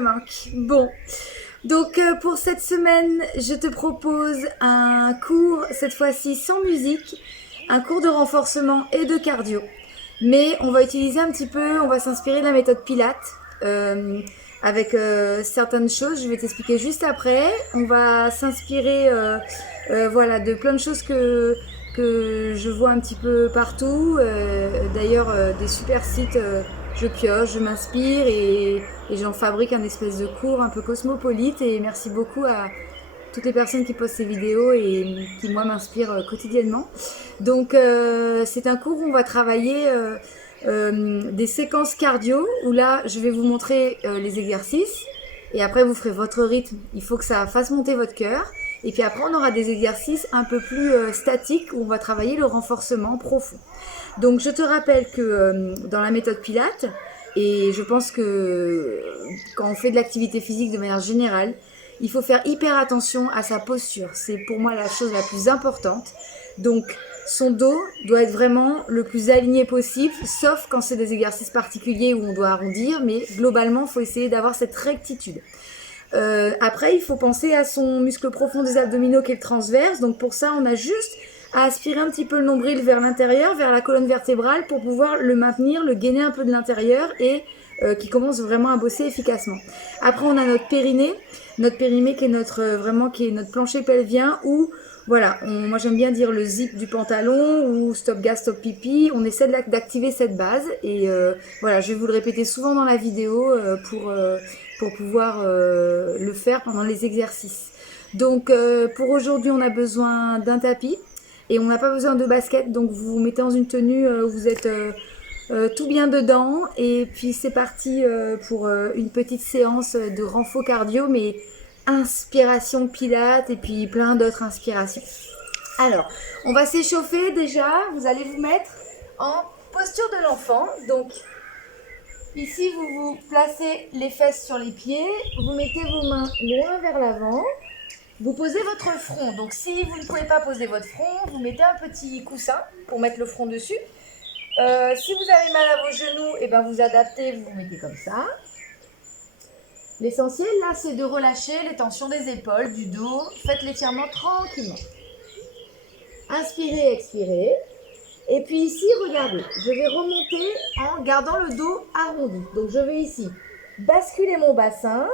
manques. Bon, donc pour cette semaine, je te propose un cours, cette fois-ci sans musique, un cours de renforcement et de cardio. Mais on va utiliser un petit peu, on va s'inspirer de la méthode Pilates avec certaines choses. Je vais t'expliquer juste après. On va s'inspirer voilà, de plein de choses que je vois un petit peu partout. D'ailleurs, des super sites, je pioche, je m'inspire et j'en fabrique un espèce de cours un peu cosmopolite. Et merci beaucoup à toutes les personnes qui postent ces vidéos et qui, moi, m'inspirent quotidiennement. Donc, c'est un cours où on va travailler des séquences cardio, où là, je vais vous montrer les exercices. Et après, vous ferez votre rythme. Il faut que ça fasse monter votre cœur. Et puis après, on aura des exercices un peu plus statiques où on va travailler le renforcement profond. Donc, je te rappelle que dans la méthode Pilates, et je pense que quand on fait de l'activité physique de manière générale, il faut faire hyper attention à sa posture. C'est pour moi la chose la plus importante. Donc, son dos doit être vraiment le plus aligné possible, sauf quand c'est des exercices particuliers où on doit arrondir, mais globalement, il faut essayer d'avoir cette rectitude. Après, il faut penser à son muscle profond des abdominaux qui est le transverse. Donc pour ça, on a juste à aspirer un petit peu le nombril vers l'intérieur, vers la colonne vertébrale pour pouvoir le maintenir, le gainer un peu de l'intérieur et qui commence vraiment à bosser efficacement. Après, on a notre périnée qui est notre plancher pelvien où voilà, moi j'aime bien dire le zip du pantalon ou stop gas, stop pipi. On essaie d'activer cette base et voilà, je vais vous le répéter souvent dans la vidéo pour pouvoir le faire pendant les exercices. Donc pour aujourd'hui, on a besoin d'un tapis et on n'a pas besoin de basket. Donc vous vous mettez dans une tenue où vous êtes tout bien dedans. Et puis c'est parti pour une petite séance de renfort cardio, mais inspiration pilates et puis plein d'autres inspirations. Alors, on va s'échauffer déjà. Vous allez vous mettre en posture de l'enfant. Donc, ici, vous vous placez les fesses sur les pieds. Vous mettez vos mains loin vers l'avant. Vous posez votre front. Donc, si vous ne pouvez pas poser votre front, vous mettez un petit coussin pour mettre le front dessus. Si vous avez mal à vos genoux, et ben vous adaptez, vous vous mettez comme ça. L'essentiel, là, c'est de relâcher les tensions des épaules, du dos. Faites l'étirement tranquillement. Inspirez, expirez. Et puis ici, regardez, je vais remonter en gardant le dos arrondi. Donc, je vais ici basculer mon bassin,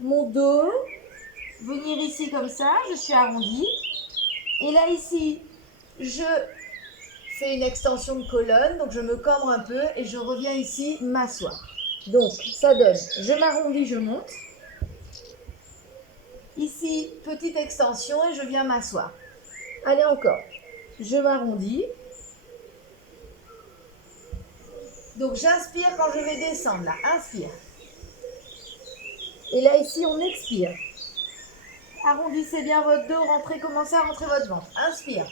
mon dos, venir ici comme ça, je suis arrondi. Et là, ici, je fais une extension de colonne, donc je me cambre un peu et je reviens ici m'asseoir. Donc, ça donne, je m'arrondis, je monte. Ici, petite extension et je viens m'asseoir. Allez encore, je m'arrondis. Donc, j'inspire quand je vais descendre, là, inspire. Et là, ici, on expire. Arrondissez bien votre dos, commencez à rentrer votre ventre. Inspire.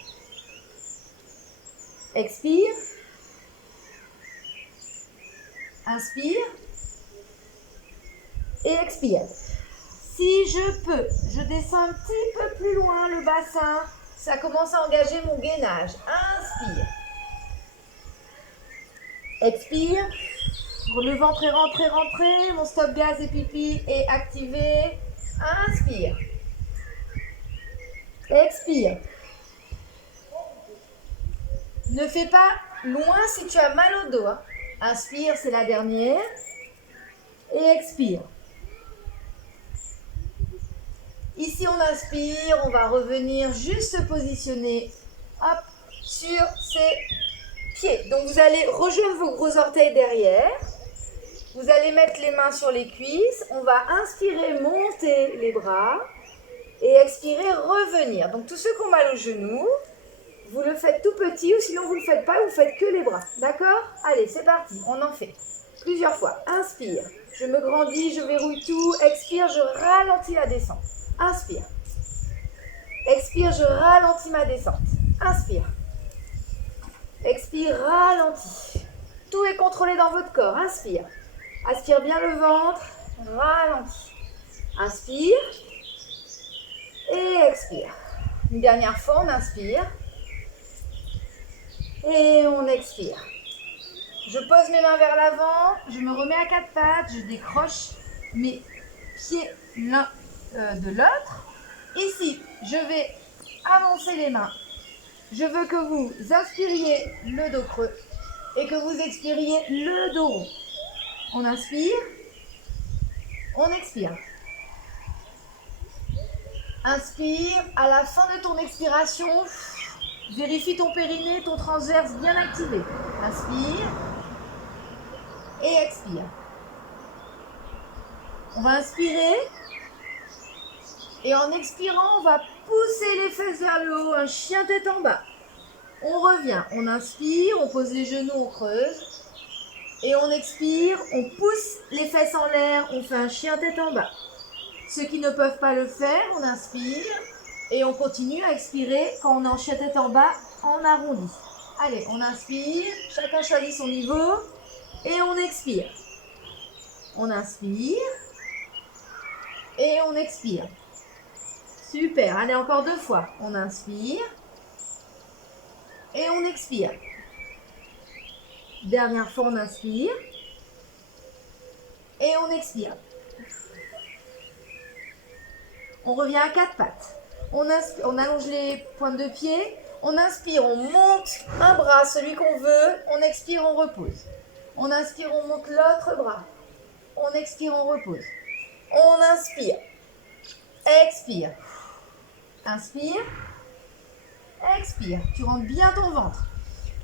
Expire. Inspire. Et expire. Si je peux, je descends un petit peu plus loin le bassin. Ça commence à engager mon gainage. Inspire. Expire. Le ventre est rentré. Mon stop gaz et pipi est activé. Inspire. Expire. Ne fais pas loin si tu as mal au dos. Hein. Inspire, c'est la dernière. Et expire. Ici, on inspire. On va revenir juste se positionner hop, sur ses pieds. Donc, vous allez rejoindre vos gros orteils derrière. Vous allez mettre les mains sur les cuisses. On va inspirer, monter les bras. Et expirer, revenir. Donc, tous ceux qui ont mal aux genoux, vous le faites tout petit ou sinon vous ne le faites pas, vous faites que les bras. D'accord? Allez, c'est parti. On en fait plusieurs fois. Inspire. Je me grandis, je verrouille tout. Expire, je ralentis la descente. Inspire. Expire, je ralentis ma descente. Inspire. Expire, ralentis. Tout est contrôlé dans votre corps. Inspire. Aspire bien le ventre. Ralentis. Inspire. Et expire. Une dernière fois, on inspire. Et on expire. Je pose mes mains vers l'avant, je me remets à quatre pattes, je décroche mes pieds l'un de l'autre. Ici, je vais avancer les mains. Je veux que vous inspiriez le dos creux et que vous expiriez le dos rond. On inspire, on expire. Inspire, à la fin de ton expiration, vérifie ton périnée, ton transverse bien activé. Inspire et expire. On va inspirer et en expirant, on va pousser les fesses vers le haut, un chien tête en bas. On revient, on inspire, on pose les genoux, on creuse. Et on expire, on pousse les fesses en l'air, on fait un chien tête en bas. Ceux qui ne peuvent pas le faire, on inspire et on continue à expirer quand on est en chien tête en bas, en arrondi. Allez, on inspire, chacun choisit son niveau et on expire. On inspire et on expire. Super, allez encore 2 fois. On inspire et on expire. Dernière fois, on inspire et on expire. On revient à 4 pattes. On allonge les pointes de pied. On inspire, on monte un bras, celui qu'on veut. On expire, on repose. On inspire, on monte l'autre bras. On expire, on repose. On inspire. Expire. Inspire. Expire. Tu rentres bien ton ventre.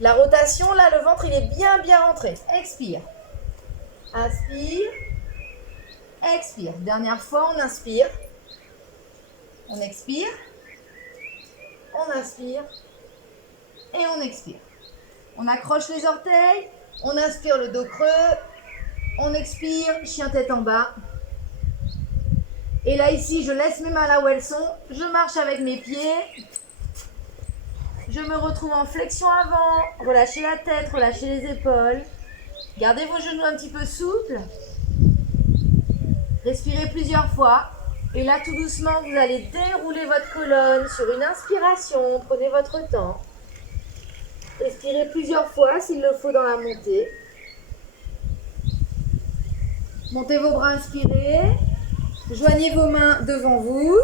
La rotation, là, le ventre, il est bien rentré. Expire. Inspire. Expire. Dernière fois, on inspire. On expire. On inspire. Et on expire. On accroche les orteils. On inspire le dos creux. On expire, chien tête en bas. Et là, ici, je laisse mes mains là où elles sont. Je marche avec mes pieds. Je me retrouve en flexion avant. Relâchez la tête, relâchez les épaules. Gardez vos genoux un petit peu souples. Respirez plusieurs fois. Et là, tout doucement, vous allez dérouler votre colonne sur une inspiration. Prenez votre temps. Respirez plusieurs fois s'il le faut dans la montée. Montez vos bras, inspirez. Joignez vos mains devant vous.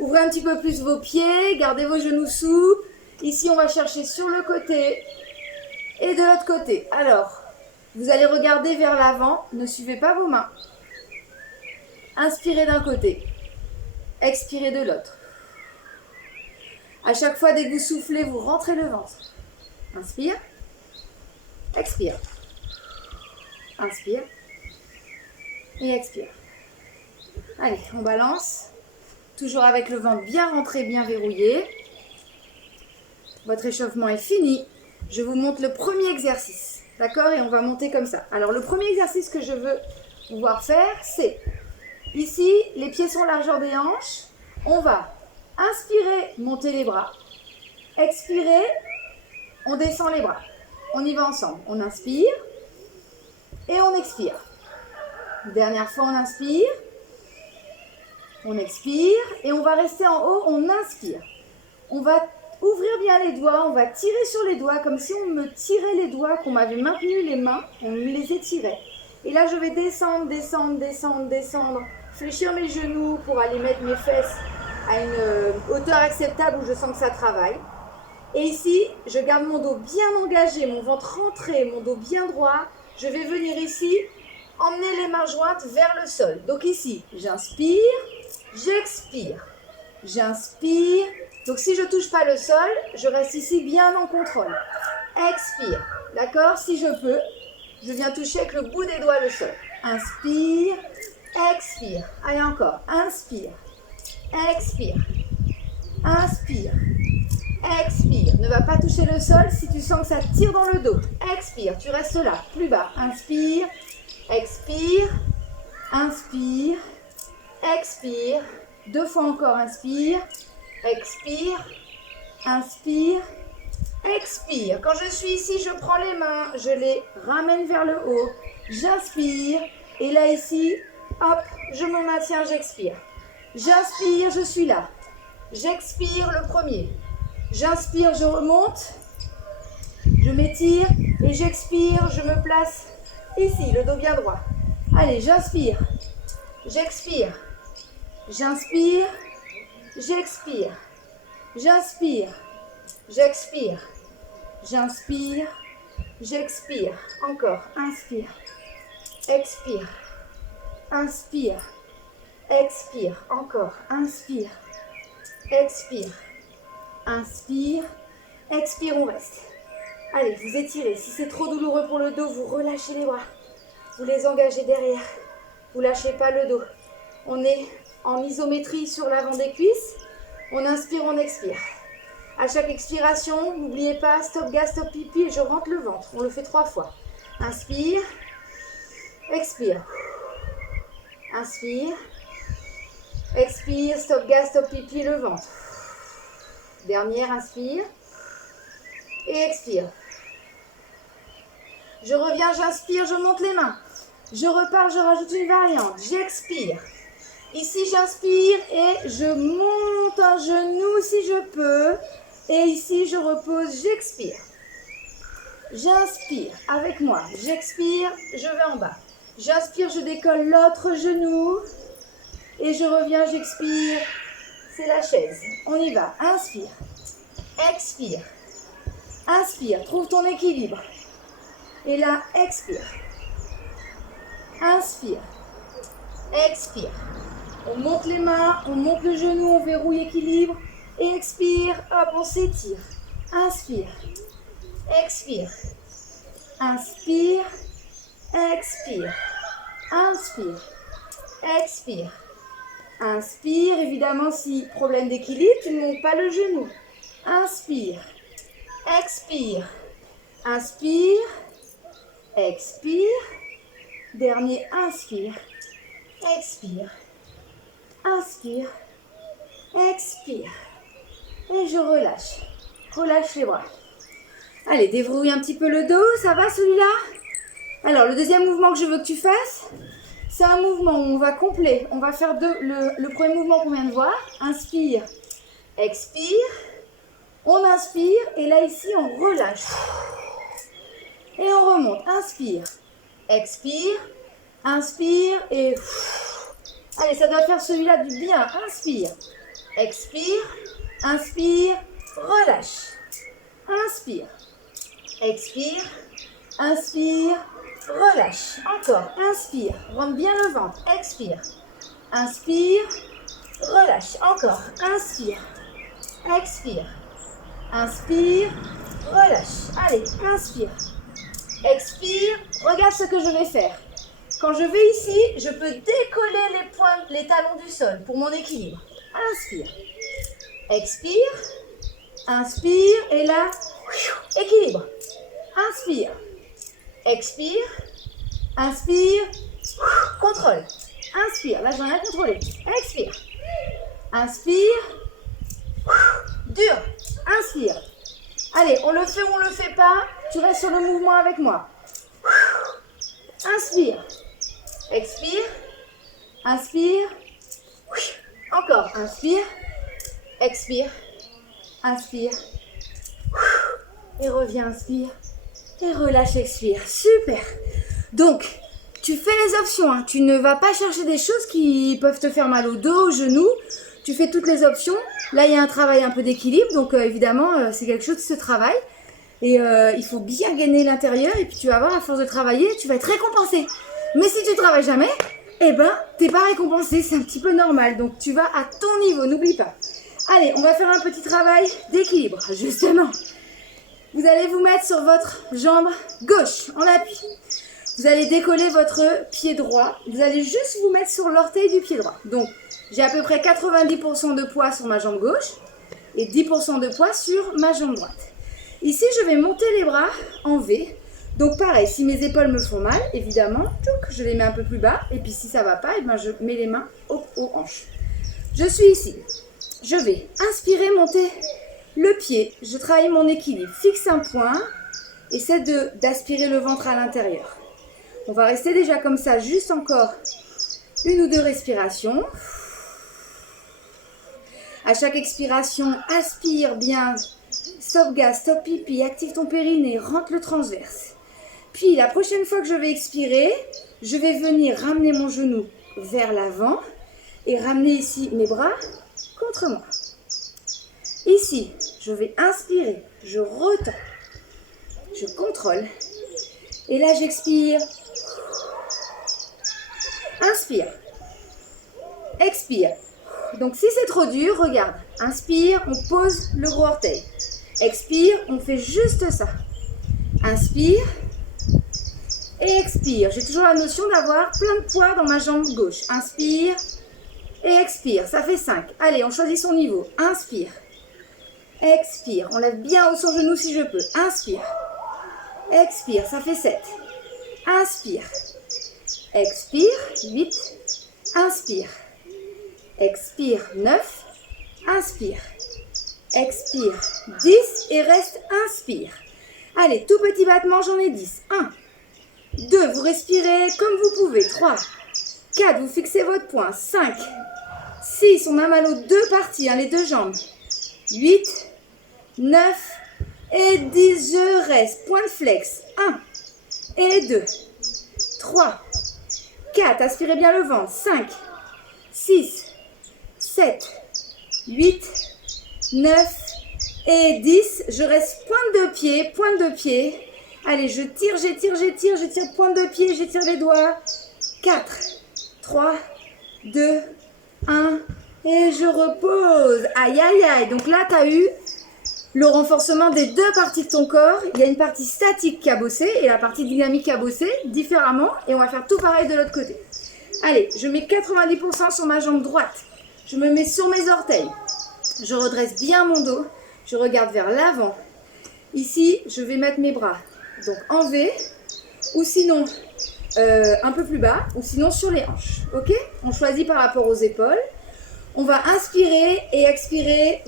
Ouvrez un petit peu plus vos pieds. Gardez vos genoux souples. Ici, on va chercher sur le côté et de l'autre côté. Alors, vous allez regarder vers l'avant. Ne suivez pas vos mains. Inspirez d'un côté. Expirez de l'autre. À chaque fois, dès que vous soufflez, vous rentrez le ventre. Inspire. Expire. Inspire. Et expire. Allez, on balance. Toujours avec le ventre bien rentré, bien verrouillé. Votre échauffement est fini. Je vous montre le premier exercice. D'accord? Et on va monter comme ça. Alors, le premier exercice que je veux vous voir faire, c'est ici, les pieds sont largeur des hanches. On va inspirer, monter les bras. Expirer, on descend les bras. On y va ensemble. On inspire et on expire. Dernière fois, on inspire. On expire et on va rester en haut, on inspire. On va ouvrir bien les doigts, on va tirer sur les doigts comme si on me tirait les doigts, qu'on m'avait maintenu les mains, on me les étirait. Et là, je vais descendre, descendre, descendre, descendre, fléchir mes genoux pour aller mettre mes fesses à une hauteur acceptable où je sens que ça travaille. Et ici, je garde mon dos bien engagé, mon ventre rentré, mon dos bien droit. Je vais venir ici, emmener les mains jointes vers le sol. Donc ici, j'inspire. J'expire, j'inspire. Donc si je ne touche pas le sol, je reste ici bien en contrôle. Expire, d'accord? Si je peux, je viens toucher avec le bout des doigts le sol. Inspire, expire. Allez encore, inspire, expire, inspire, expire. Ne va pas toucher le sol si tu sens que ça tire dans le dos. Expire, tu restes là, plus bas. Inspire, expire, inspire. Expire, 2 fois encore, inspire, expire, inspire, expire. Quand je suis ici, je prends les mains, je les ramène vers le haut, j'inspire, et là ici, hop, je me maintiens, j'expire. J'inspire, je suis là. J'expire le premier. J'inspire, je remonte, je m'étire, Et j'expire, je me place ici, le dos bien droit. Allez, j'inspire, j'expire, j'inspire, j'expire, j'inspire, j'expire, j'inspire, j'expire. Encore, inspire, expire, inspire, expire. Encore, inspire, expire, inspire, expire, on reste. Allez, vous étirez. Si c'est trop douloureux pour le dos, vous relâchez les bras. Vous les engagez derrière. Vous ne lâchez pas le dos. On est en isométrie sur l'avant des cuisses. On inspire, on expire. À chaque expiration, n'oubliez pas, stop gaz, stop pipi et je rentre le ventre. On le fait 3 fois. Inspire, expire. Inspire, expire, stop gaz, stop pipi, le ventre. Dernière, inspire et expire. Je reviens, j'inspire, je monte les mains. Je repars, je rajoute une variante. J'expire. Ici, j'inspire et je monte un genou si je peux. Et ici, je repose, j'expire. J'inspire avec moi. J'expire, je vais en bas. J'inspire, je décolle l'autre genou. Et je reviens, j'expire. C'est la chaise. On y va. Inspire. Expire. Inspire. Trouve ton équilibre. Et là, expire. Inspire. Expire. On monte les mains, on monte le genou, on verrouille équilibre. Et expire. Hop, on s'étire. Inspire. Expire. Inspire. Expire. Inspire. Expire. Inspire. Évidemment, si problème d'équilibre, tu ne montes pas le genou. Inspire. Expire. Inspire. Expire. Dernier, inspire. Expire. Inspire. Expire. Et je relâche. Relâche les bras. Allez, déverrouille un petit peu le dos. Ça va celui-là? Alors, le deuxième mouvement que je veux que tu fasses, c'est un mouvement où on va complet. On va faire le premier mouvement qu'on vient de voir. Inspire. Expire. On inspire. Et là, ici, on relâche. Et on remonte. Inspire. Expire. Inspire. Et... Allez, ça doit faire celui-là du bien. Inspire. Expire. Inspire. Relâche. Inspire. Expire. Inspire. Relâche. Encore. Inspire. Rentre bien le ventre. Expire. Inspire. Relâche. Encore. Inspire. Expire. Inspire. Relâche. Allez, inspire. Expire. Regarde ce que je vais faire. Quand je vais ici, je peux décoller les talons du sol pour mon équilibre. Inspire. Expire. Inspire. Et là, équilibre. Inspire. Expire. Inspire. Contrôle. Inspire. Là, je n'ai rien contrôlé. Expire. Inspire. Dur. Inspire. Allez, on le fait ou on ne le fait pas. Tu restes sur le mouvement avec moi. Inspire. Expire. Inspire. Encore. Inspire. Expire. Inspire. Et reviens, inspire. Et relâche, expire. Super. Donc, tu fais les options. Hein. Tu ne vas pas chercher des choses qui peuvent te faire mal au dos, aux genoux. Tu fais toutes les options. Là, il y a un travail un peu d'équilibre. Donc, évidemment, c'est quelque chose qui se travaille. Et il faut bien gainer l'intérieur. Et puis, tu vas voir, à force de travailler, tu vas être récompensé. Mais si tu ne travailles jamais, eh ben, tu n'es pas récompensé. C'est un petit peu normal. Donc, tu vas à ton niveau. N'oublie pas. Allez, on va faire un petit travail d'équilibre. Justement. Vous allez vous mettre sur votre jambe gauche en appui. Vous allez décoller votre pied droit. Vous allez juste vous mettre sur l'orteil du pied droit. Donc, j'ai à peu près 90% de poids sur ma jambe gauche et 10% de poids sur ma jambe droite. Ici, je vais monter les bras en V. Donc, pareil, si mes épaules me font mal, évidemment, je les mets un peu plus bas. Et puis, si ça ne va pas, eh ben, je mets les mains aux hanches. Je suis ici. Je vais inspirer, monter le pied. Je travaille mon équilibre. Fixe un point. Essaie d'aspirer le ventre à l'intérieur. On va rester déjà comme ça, juste encore 1 ou 2 respirations. À chaque expiration, aspire bien stop gaz, stop pipi, active ton périnée, rentre le transverse. Puis la prochaine fois que je vais expirer, je vais venir ramener mon genou vers l'avant et ramener ici mes bras contre moi. Ici, je vais inspirer, je retends, je contrôle. Et là, j'expire. Inspire. Expire. Donc si c'est trop dur, regarde. Inspire, on pose le gros orteil. Expire, on fait juste ça. Inspire. Et expire. J'ai toujours la notion d'avoir plein de poids dans ma jambe gauche. Inspire. Et expire. Ça fait 5. Allez, on choisit son niveau. Inspire. Expire. On lève bien haut son genou si je peux. Inspire. Expire. Ça fait 7. Inspire. Expire. 8. Inspire. Expire. 9. Inspire. Expire. 10. Et reste. Inspire. Allez, tout petit battement, j'en ai 10. 1. 2. Vous respirez comme vous pouvez. 3. 4. Vous fixez votre poing. 5. 6. On a mal aux deux parties, les deux jambes. 8. 9. Et 10. Je reste. Point de flex. 1. Et 2. 3. 4. Aspirez bien le ventre. 5. 6. 7. 8. 9. Et 10. Je reste pointe de pied. Pointe de pied. Allez, je tire, j'étire, j'étire, j'étire pointe de pied, j'étire les doigts. 4, 3, 2, 1. Et je repose. Aïe, aïe, aïe. Donc là, tu as eu le renforcement des deux parties de ton corps. Il y a une partie statique qui a bossé et la partie dynamique qui a bossé différemment. Et on va faire tout pareil de l'autre côté. Allez, je mets 90% sur ma jambe droite. Je me mets sur mes orteils. Je redresse bien mon dos. Je regarde vers l'avant. Ici, je vais mettre mes bras. Donc en V, ou sinon un peu plus bas, ou sinon sur les hanches. Ok? On choisit par rapport aux épaules. On va inspirer et expirer,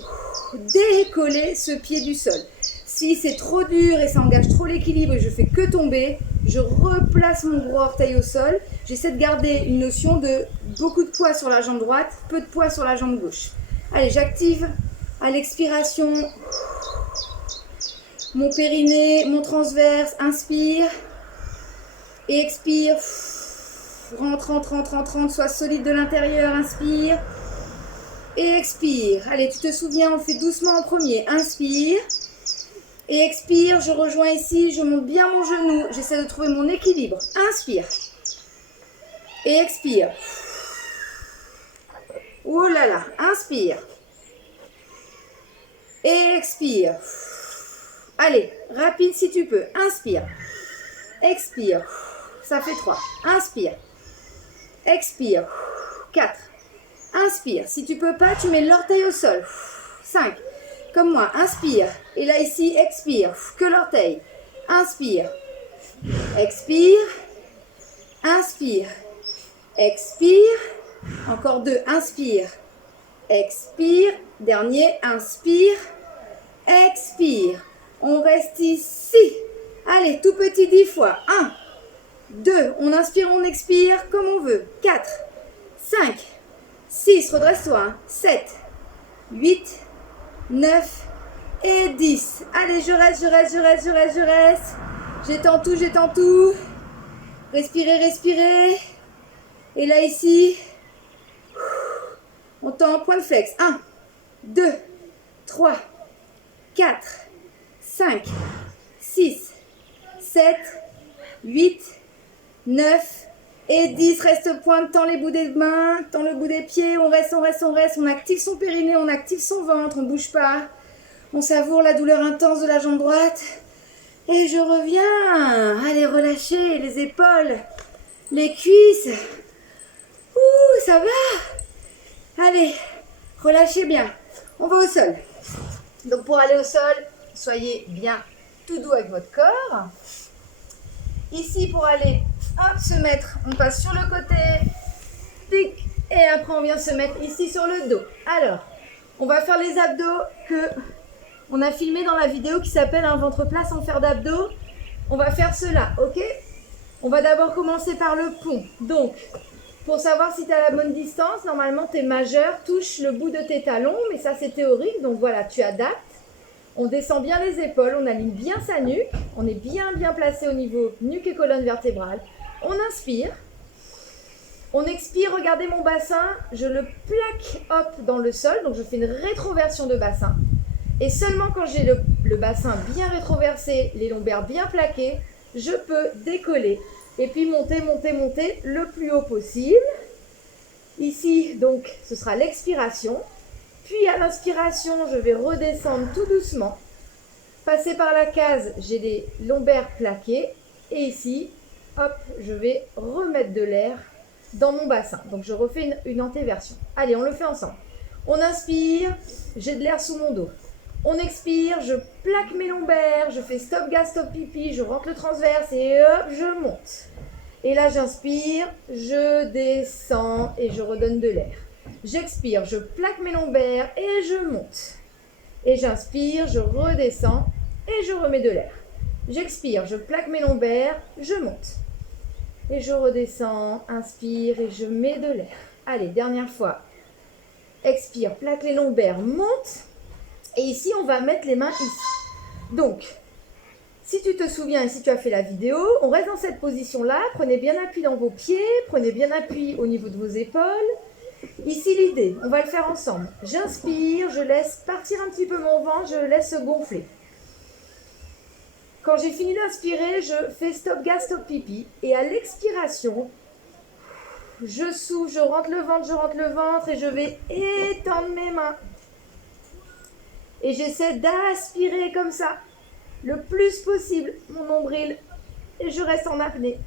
décoller ce pied du sol. Si c'est trop dur et ça engage trop l'équilibre et je fais que tomber, je replace mon gros orteil au sol. J'essaie de garder une notion de beaucoup de poids sur la jambe droite, peu de poids sur la jambe gauche. Allez, j'active à l'expiration mon périnée, mon transverse, inspire et expire. Rentre, rentre, rentre, rentre, rentre, sois solide de l'intérieur, inspire et expire. Allez, tu te souviens, on fait doucement en premier. Inspire et expire, je rejoins ici, je monte bien mon genou, j'essaie de trouver mon équilibre. Inspire et expire. Oh là là, inspire et expire. Allez, rapide si tu peux. Inspire. Expire. Ça fait 3. Inspire. Expire. 4. Inspire. Si tu peux pas, tu mets l'orteil au sol. 5. Comme moi. Inspire. Et là, ici, expire. Que l'orteil. Inspire. Expire. Inspire. Expire. Encore 2. Inspire. Expire. Dernier. Inspire. Expire. On reste ici. Allez, tout petit 10 fois. 1, 2, on inspire, on expire comme on veut. 4, 5, 6, redresse-toi. 7, 8, 9 et 10. Allez, je reste, je reste, je reste, je reste, je reste. J'étends tout, j'étends tout. Respirez, respirez. Et là, ici, on tend point de flex. 1, 2, 3, 4, 5, 6, 7, 8, 9 et 10. Reste pointe, tend les bouts des mains, tend le bout des pieds. On reste, on reste, on reste. On active son périnée, on active son ventre, on ne bouge pas. On savoure la douleur intense de la jambe droite. Et je reviens. Allez, relâchez les épaules, les cuisses. Ouh, ça va. Allez, relâchez bien. On va au sol. Donc pour aller au sol, soyez bien tout doux avec votre corps. Ici pour aller se mettre, on passe sur le côté, pic, et après on vient se mettre ici sur le dos. Alors, on va faire les abdos que on a filmé dans la vidéo qui s'appelle un ventre plat sans faire d'abdos. On va faire cela, ok? On va d'abord commencer par le pont. Donc, pour savoir si tu as la bonne distance, normalement tes majeurs touchent le bout de tes talons, mais ça c'est théorique, donc voilà, tu adaptes. On descend bien les épaules, on aligne bien sa nuque. On est bien placé au niveau nuque et colonne vertébrale. On inspire. On expire, regardez mon bassin, je le plaque hop dans le sol, donc je fais une rétroversion de bassin. Et seulement quand j'ai le bassin bien rétroversé, les lombaires bien plaqués, je peux décoller. Et puis monter le plus haut possible. Ici, donc, ce sera l'expiration. Puis à l'inspiration, je vais redescendre tout doucement. Passer par la case, j'ai les lombaires plaqués. Et ici, hop, je vais remettre de l'air dans mon bassin. Donc je refais une antéversion. Allez, on le fait ensemble. On inspire, j'ai de l'air sous mon dos. On expire, je plaque mes lombaires, je fais stop gas, stop pipi, je rentre le transverse et hop, je monte. Et là, j'inspire, je descends et je redonne de l'air. J'expire, je plaque mes lombaires et je monte. Et j'inspire, je redescends et je remets de l'air. J'expire, je plaque mes lombaires, je monte. Et je redescends, inspire et je mets de l'air. Allez, dernière fois. Expire, plaque les lombaires, monte. Et ici, on va mettre les mains ici. Donc, si tu te souviens et si tu as fait la vidéo, on reste dans cette position-là. Prenez bien appui dans vos pieds, prenez bien appui au niveau de vos épaules. Ici, l'idée, on va le faire ensemble. J'inspire, je laisse partir un petit peu mon ventre, je le laisse se gonfler. Quand j'ai fini d'inspirer, je fais stop gas, stop pipi. Et à l'expiration, je souffle, je rentre le ventre et je vais étendre mes mains. Et j'essaie d'aspirer comme ça, le plus possible, mon nombril. Et je reste en apnée.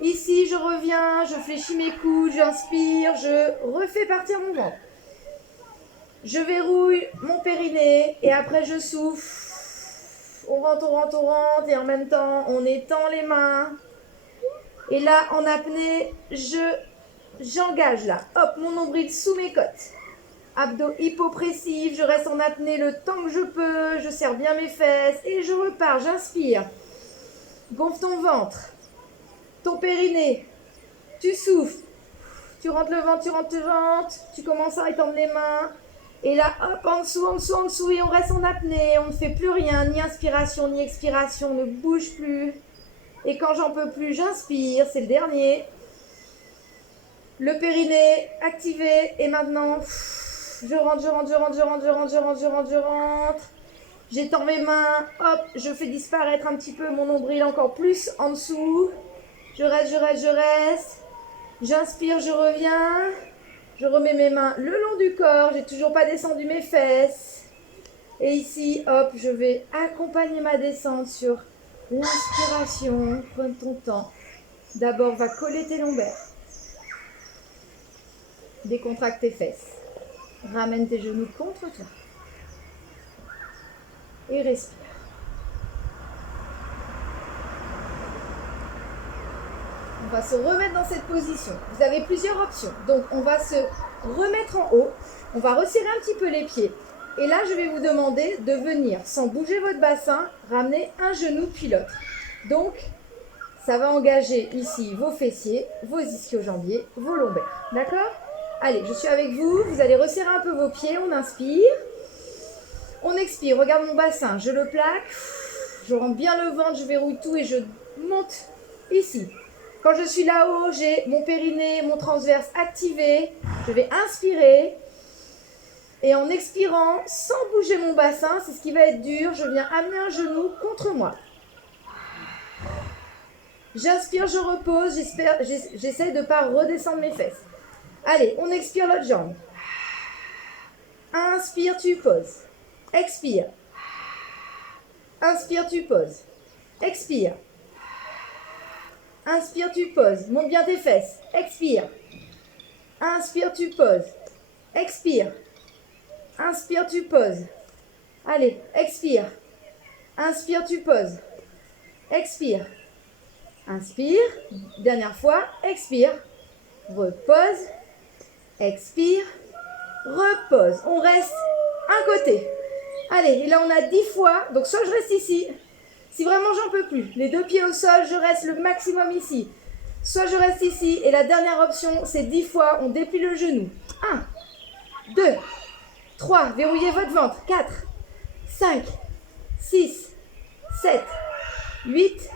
Ici, je reviens, je fléchis mes coudes, j'inspire, je refais partir mon ventre. Je verrouille mon périnée et après je souffle. On rentre et en même temps, on étend les mains. Et là, en apnée, j'engage là. Hop, mon nombril sous mes côtes. Abdos hypopressifs, je reste en apnée le temps que je peux. Je serre bien mes fesses et je repars. J'inspire. Gonfle ton ventre. Ton périnée. Tu souffles. Tu rentres le ventre. Tu commences à étendre les mains. Et là, hop, en dessous, et on reste en apnée, on ne fait plus rien, ni inspiration, ni expiration, on ne bouge plus. Et quand j'en peux plus, j'inspire, c'est le dernier. Le périnée activé, et maintenant, je rentre. J'étends mes mains, hop, je fais disparaître un petit peu mon nombril encore plus en dessous. Je reste. J'inspire, je reviens. Je remets mes mains le long du corps, j'ai toujours pas descendu mes fesses. Et ici, hop, je vais accompagner ma descente sur l'inspiration. Prends ton temps. D'abord, va coller tes lombaires. Décontracte tes fesses. Ramène tes genoux contre toi. Et respire. On va se remettre dans cette position. Vous avez plusieurs options. Donc, on va se remettre en haut. On va resserrer un petit peu les pieds. Et là, je vais vous demander de venir, sans bouger votre bassin, ramener un genou puis l'autre. Donc, ça va engager ici vos fessiers, vos ischio-jambiers, vos lombaires. D'accord? Allez, je suis avec vous. Vous allez resserrer un peu vos pieds. On inspire. On expire. Regarde mon bassin. Je le plaque. Je rentre bien le ventre. Je verrouille tout et je monte ici. Quand je suis là-haut, j'ai mon périnée, mon transverse activé. Je vais inspirer. Et en expirant, sans bouger mon bassin, c'est ce qui va être dur, je viens amener un genou contre moi. J'inspire, je repose, j'essaie de ne pas redescendre mes fesses. Allez, on expire l'autre jambe. Inspire, tu poses. Expire. Inspire, tu poses. Expire. Inspire, tu poses. Monte bien tes fesses. Expire. Inspire, tu poses. Expire. Inspire, tu poses. Allez, expire. Inspire, tu poses. Expire. Inspire. Dernière fois. Expire. Repose. Expire. Repose. On reste un côté. Allez, et là on a 10 fois. Donc soit je reste ici. Si vraiment j'en peux plus, les deux pieds au sol, je reste le maximum ici. Soit je reste ici. Et la dernière option, c'est 10 fois. On déplie le genou. 1, 2, 3. Verrouillez votre ventre. 4, 5, 6, 7, 8,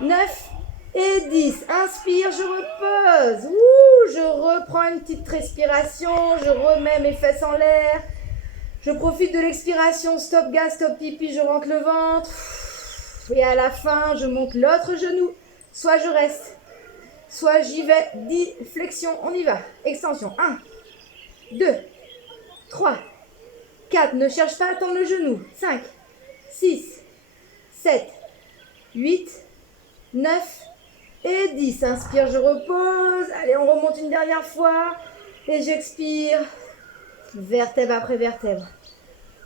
9 et 10. Inspire, je repose. Ouh, je reprends une petite respiration. Je remets mes fesses en l'air. Je profite de l'expiration. Stop gaz, stop pipi. Je rentre le ventre. Et à la fin, je monte l'autre genou. Soit je reste, soit j'y vais. 10 flexions. On y va. Extension. 1, 2, 3, 4. Ne cherche pas à tendre le genou. 5, 6, 7, 8, 9 et 10. Inspire, je repose. Allez, on remonte une dernière fois. Et j'expire. Vertèbre après vertèbre.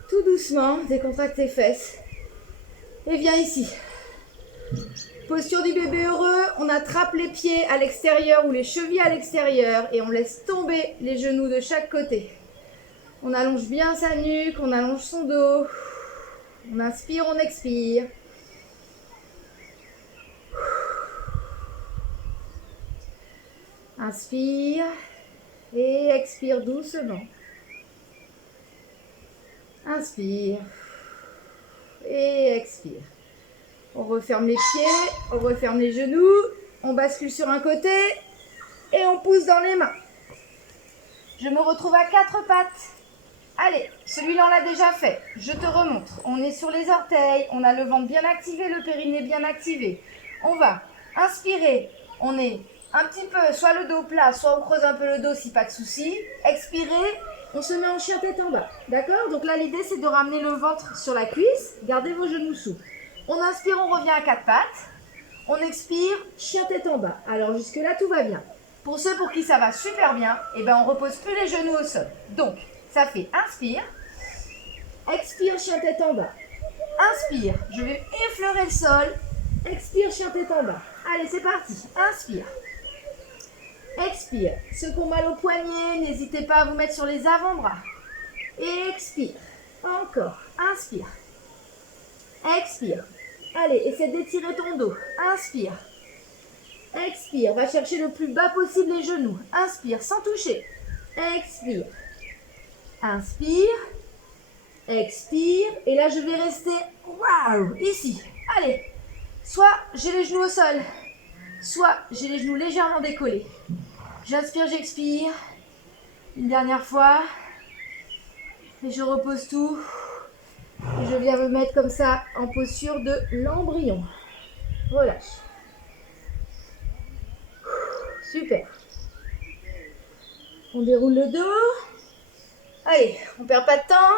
Tout doucement, décontracte tes fesses. Et viens ici. Posture du bébé heureux. On attrape les pieds à l'extérieur ou les chevilles à l'extérieur. Et on laisse tomber les genoux de chaque côté. On allonge bien sa nuque. On allonge son dos. On inspire, on expire. Inspire et expire doucement. Inspire et expire. On referme les pieds, on referme les genoux, on bascule sur un côté et on pousse dans les mains. Je me retrouve à 4 pattes. Allez, celui-là on l'a déjà fait. Je te remontre. On est sur les orteils, on a le ventre bien activé, le périnée bien activé. On va inspirer, on est un petit peu, soit le dos plat, soit on creuse un peu le dos si pas de souci. Expirer, on se met en chien tête en bas. D'accord? Donc là, l'idée, c'est de ramener le ventre sur la cuisse. Gardez vos genoux souples. On inspire, on revient à 4 pattes. On expire, chien tête en bas. Alors jusque-là, tout va bien. Pour ceux pour qui ça va super bien, eh ben, on repose plus les genoux au sol. Donc, ça fait inspire, expire, chien tête en bas. Inspire, je vais effleurer le sol. Expire, chien tête en bas. Allez, c'est parti. Inspire. Expire. Ceux qui ont mal au poignet, n'hésitez pas à vous mettre sur les avant-bras. Expire. Encore. Inspire. Expire. Allez, essaie d'étirer ton dos. Inspire. Expire. Va chercher le plus bas possible les genoux. Inspire sans toucher. Expire. Inspire. Expire. Et là, je vais rester waouh, ici. Allez. Soit j'ai les genoux au sol, soit j'ai les genoux légèrement décollés. J'inspire, j'expire. Une dernière fois. Et je repose tout. Et je viens me mettre comme ça en posture de l'embryon. Relâche. Super. On déroule le dos. Allez, on ne perd pas de temps.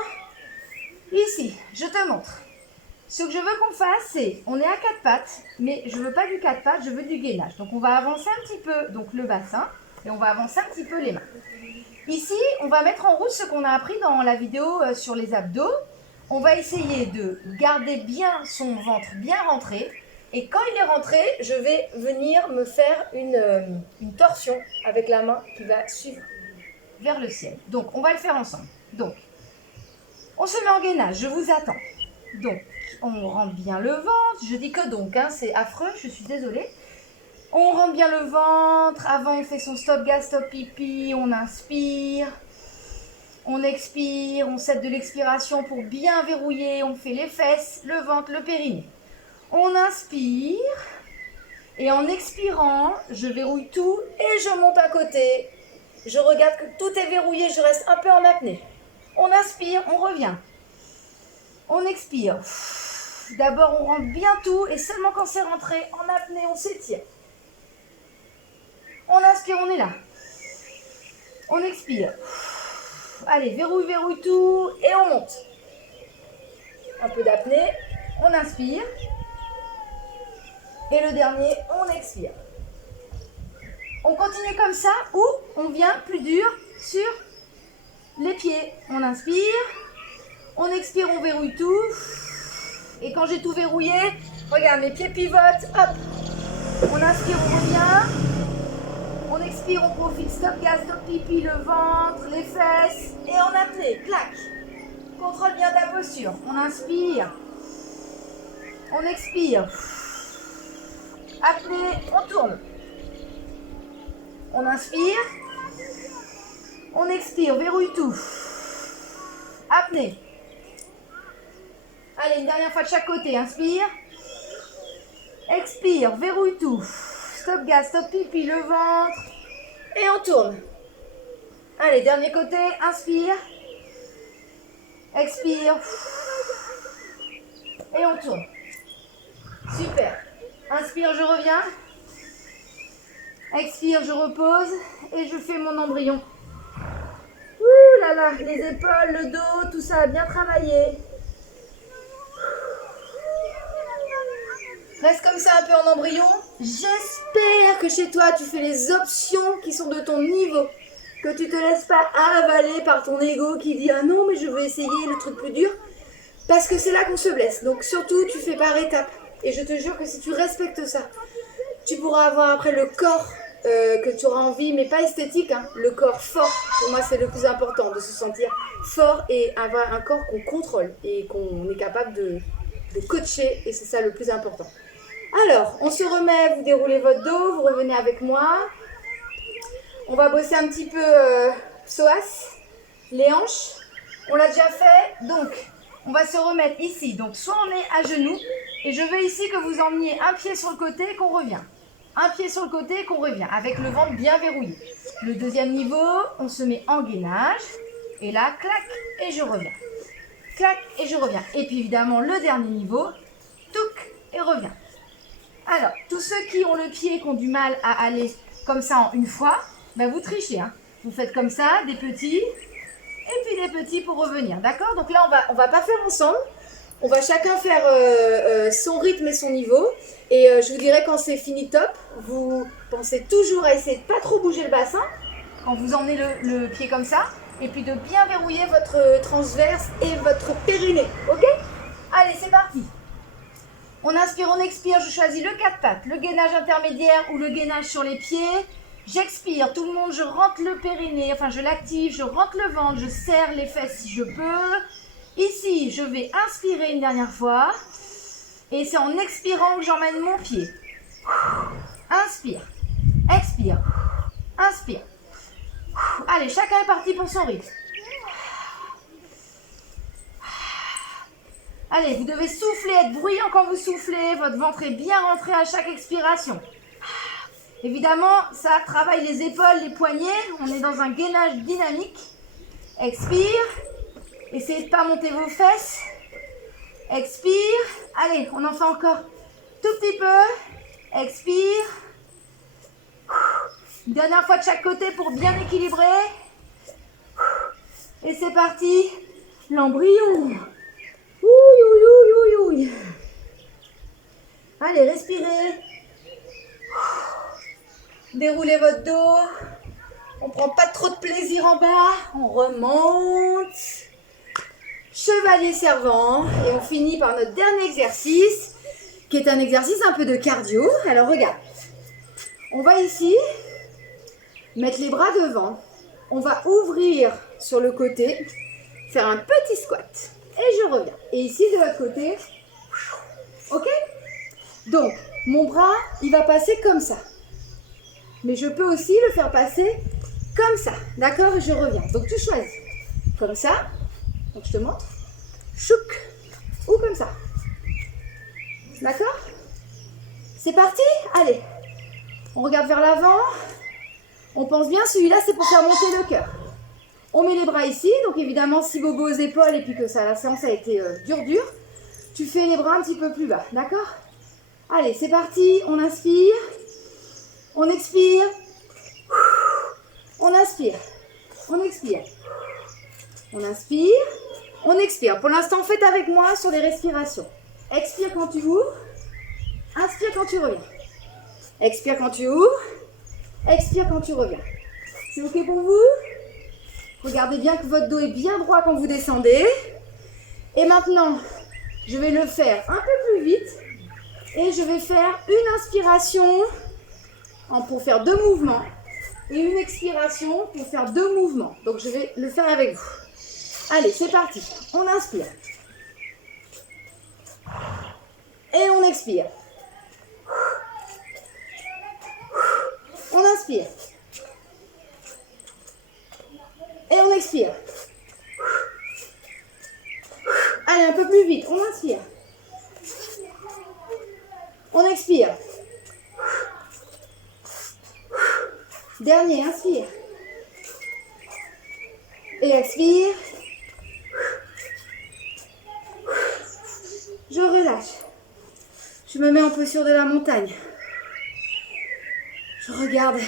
Ici, je te montre. Ce que je veux qu'on fasse, c'est, on est à 4 pattes, mais je ne veux pas du 4 pattes, je veux du gainage. Donc on va avancer un petit peu donc le bassin et on va avancer un petit peu les mains. Ici, on va mettre en route ce qu'on a appris dans la vidéo sur les abdos. On va essayer de garder bien son ventre bien rentré. Et quand il est rentré, je vais venir me faire une torsion avec la main qui va suivre vers le ciel. Donc, on va le faire ensemble. Donc, on se met en gainage, je vous attends. Donc, on rentre bien le ventre. Je dis que donc, hein, c'est affreux, je suis désolée. On rentre bien le ventre. Avant, on fait son stop gaz, stop pipi. On inspire. On expire. On cède de l'expiration pour bien verrouiller. On fait les fesses, le ventre, le périnée. On inspire. Et en expirant, je verrouille tout et je monte à côté. Je regarde que tout est verrouillé. Je reste un peu en apnée. On inspire, on revient. On expire. D'abord, on rentre bien tout et seulement quand c'est rentré, en apnée, on s'étire. On inspire, on est là. On expire. Allez, verrouille tout et on monte. Un peu d'apnée. On inspire. Et le dernier, on expire. On continue comme ça ou on vient plus dur sur les pieds. On inspire. On expire, on verrouille tout. Et quand j'ai tout verrouillé, regarde, mes pieds pivotent. Hop. On inspire, on revient. On expire, on profite. Stop gaz, stop pipi, le ventre, les fesses. Et en apnée, clac. Contrôle bien ta posture. On inspire. On expire. Apnée, on tourne. On inspire. On expire, verrouille tout. Apnée. Allez, une dernière fois de chaque côté. Inspire. Expire, verrouille tout. Stop gaz, stop pipi, le ventre. Et on tourne. Allez, dernier côté. Inspire. Expire. Et on tourne. Super. Inspire, je reviens. Expire, je repose. Et je fais mon embryon. Ouh là là, les épaules, le dos, tout ça a bien travaillé. Reste comme ça un peu en embryon. J'espère que chez toi, tu fais les options qui sont de ton niveau. Que tu te laisses pas avaler par ton ego qui dit « Ah non, mais je veux essayer le truc plus dur. » Parce que c'est là qu'on se blesse. Donc surtout, tu fais par étapes. Et je te jure que si tu respectes ça, tu pourras avoir après le corps que tu auras envie, mais pas esthétique, hein, le corps fort. Pour moi, c'est le plus important, de se sentir fort et avoir un corps qu'on contrôle et qu'on est capable de coacher. Et c'est ça le plus important. Alors, on se remet, vous déroulez votre dos, vous revenez avec moi. On va bosser un petit peu psoas, les hanches. On l'a déjà fait, donc on va se remettre ici. Donc soit on est à genoux, et je veux ici que vous emmeniez un pied sur le côté et qu'on revient. Un pied sur le côté et qu'on revient, avec le ventre bien verrouillé. Le deuxième niveau, on se met en gainage, et là, clac, et je reviens. Clac, et je reviens. Et puis évidemment, le dernier niveau, touc, et reviens. Alors, tous ceux qui ont le pied, qui ont du mal à aller comme ça en une fois, ben vous trichez. Hein. Vous faites comme ça, des petits, et puis des petits pour revenir. D'accord? Donc là, on va pas faire ensemble. On va chacun faire son rythme et son niveau. Et je vous dirai quand c'est fini top, vous pensez toujours à essayer de pas trop bouger le bassin quand vous emmenez le pied comme ça. Et puis de bien verrouiller votre transverse et votre périnée. Ok? Allez, c'est parti. On inspire, on expire. Je choisis le 4 pattes, le gainage intermédiaire ou le gainage sur les pieds. J'expire, tout le monde, je rentre le périnée, enfin je l'active, je rentre le ventre, je serre les fesses si je peux. Ici, je vais inspirer une dernière fois. Et c'est en expirant que j'emmène mon pied. Inspire, expire, inspire. Allez, chacun est parti pour son rythme. Allez, vous devez souffler, être bruyant quand vous soufflez. Votre ventre est bien rentré à chaque expiration. Évidemment, ça travaille les épaules, les poignets. On est dans un gainage dynamique. Expire. Essayez de ne pas monter vos fesses. Expire. Allez, on en fait encore tout petit peu. Expire. Une dernière fois de chaque côté pour bien équilibrer. Et c'est parti. L'embryon. Ouh, ouh, ouh, ouh, ouh. Allez, respirez. Déroulez votre dos. On ne prend pas trop de plaisir en bas. On remonte. Chevalier servant. Et on finit par notre dernier exercice, qui est un exercice un peu de cardio. Alors regarde. On va ici mettre les bras devant. On va ouvrir sur le côté. Faire un petit squat. Et je reviens. Et ici de l'autre côté. Ok? Donc, mon bras, il va passer comme ça. Mais je peux aussi le faire passer comme ça. D'accord? Et je reviens. Donc, tu choisis. Comme ça. Donc, je te montre. Chouk. Ou comme ça. D'accord? C'est parti? Allez. On regarde vers l'avant. On pense bien, celui-là, c'est pour faire monter le cœur. On met les bras ici. Donc, évidemment, si bobo aux épaules et puis que ça, la séance a été dur, tu fais les bras un petit peu plus bas. D'accord? Allez, c'est parti. On inspire. On expire. On inspire. On expire. On inspire. On expire. Pour l'instant, faites avec moi sur les respirations. Expire quand tu ouvres. Inspire quand tu reviens. Expire quand tu ouvres. Expire quand tu reviens. C'est ok pour vous? Regardez bien que votre dos est bien droit quand vous descendez. Et maintenant, je vais le faire un peu plus vite. Et je vais faire une inspiration pour faire 2 mouvements. Et une expiration pour faire 2 mouvements. Donc je vais le faire avec vous. Allez, c'est parti. On inspire. Et on expire. On inspire. Et on expire. Allez, un peu plus plus vite. On inspire. On expire. Dernier, inspire. Et expire. Je relâche. Je me mets en posture de la montagne. Je regarde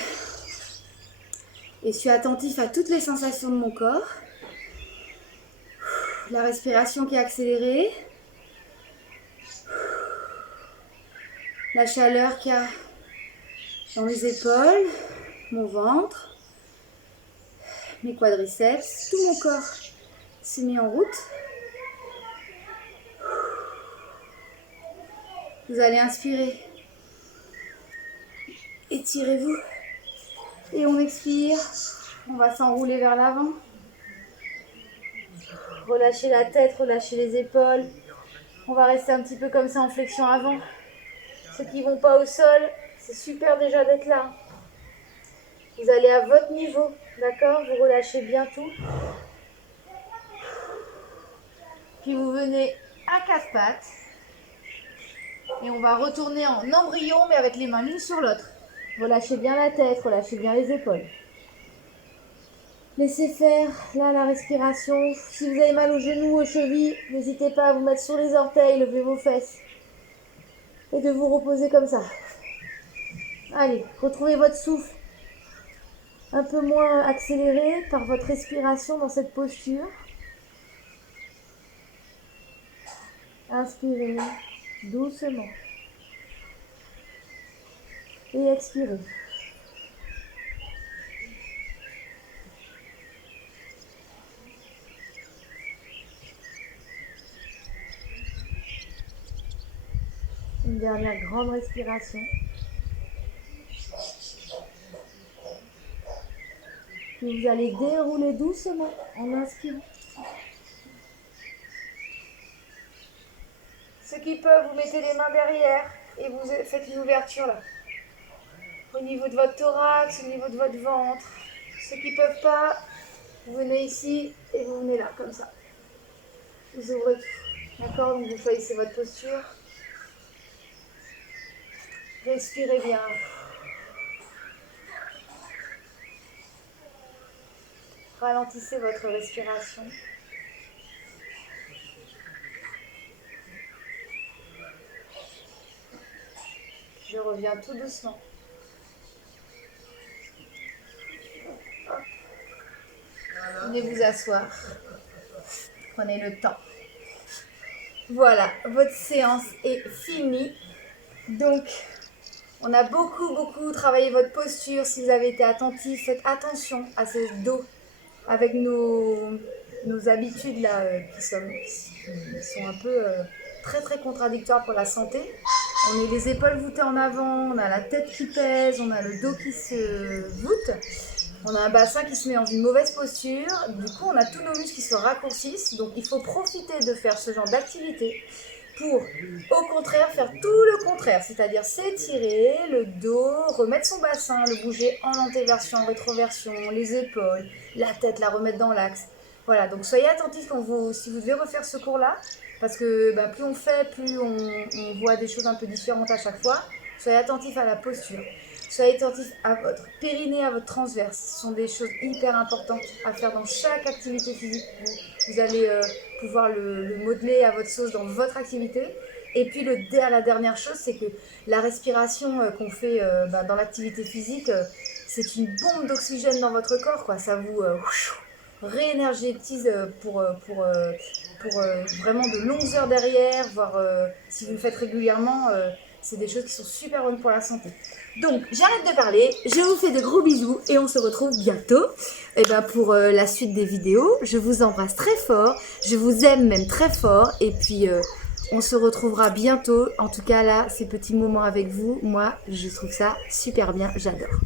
et suis attentif à toutes les sensations de mon corps. La respiration qui est accélérée. La chaleur qu'il y a dans les épaules, mon ventre, mes quadriceps, tout mon corps s'est mis en route. Vous allez inspirer. Étirez-vous. Et on expire. On va s'enrouler vers l'avant. Relâchez la tête, relâchez les épaules. On va rester un petit peu comme ça en flexion avant. Ceux qui ne vont pas au sol, c'est super déjà d'être là. Vous allez à votre niveau, d'accord? Vous relâchez bien tout. Puis vous venez à quatre pattes. Et on va retourner en embryon, mais avec les mains l'une sur l'autre. Relâchez bien la tête, relâchez bien les épaules. Laissez faire, là, la respiration. Si vous avez mal aux genoux, aux chevilles, n'hésitez pas à vous mettre sur les orteils, levez vos fesses. Et de vous reposer comme ça. Allez, retrouvez votre souffle. Un peu moins accéléré par votre respiration dans cette posture. Inspirez doucement. Et expirez. Une dernière grande respiration. Puis vous allez dérouler doucement en inspirant. Ceux qui peuvent, vous mettez les mains derrière et vous faites une ouverture là. Au niveau de votre thorax, au niveau de votre ventre. Ceux qui ne peuvent pas, vous venez ici et vous venez là, comme ça. Vous ouvrez tout. D'accord? Donc vous choisissez votre posture. Respirez bien. Ralentissez votre respiration. Je reviens tout doucement. Venez vous asseoir. Prenez le temps. Voilà, votre séance est finie. Donc, on a beaucoup travaillé votre posture. Si vous avez été attentif, faites attention à ce dos avec nos habitudes là qui sont un peu très contradictoires pour la santé. On est les épaules voûtées en avant, on a la tête qui pèse, on a le dos qui se voûte. On a un bassin qui se met dans une mauvaise posture, du coup on a tous nos muscles qui se raccourcissent, donc il faut profiter de faire ce genre d'activité pour au contraire faire tout le contraire, c'est-à-dire s'étirer le dos, remettre son bassin, le bouger en antéversion, en rétroversion, les épaules, la tête, la remettre dans l'axe. Voilà, donc soyez attentifs si vous devez refaire ce cours-là, parce que plus on fait, plus on voit des choses un peu différentes à chaque fois. Soyez attentifs à la posture. Soyez attentifs à votre périnée, à votre transverse. Ce sont des choses hyper importantes à faire dans chaque activité physique. Vous allez pouvoir le modeler à votre sauce dans votre activité. Et puis la dernière chose, c'est que la respiration qu'on fait dans l'activité physique, c'est une bombe d'oxygène dans votre corps, quoi. Ça vous réénergétise pour vraiment de longues heures derrière, voire si vous le faites régulièrement, c'est des choses qui sont super bonnes pour la santé. Donc, j'arrête de parler, je vous fais de gros bisous et on se retrouve bientôt pour la suite des vidéos. Je vous embrasse très fort, je vous aime même très fort et puis on se retrouvera bientôt. En tout cas là, ces petits moments avec vous, moi je trouve ça super bien, j'adore.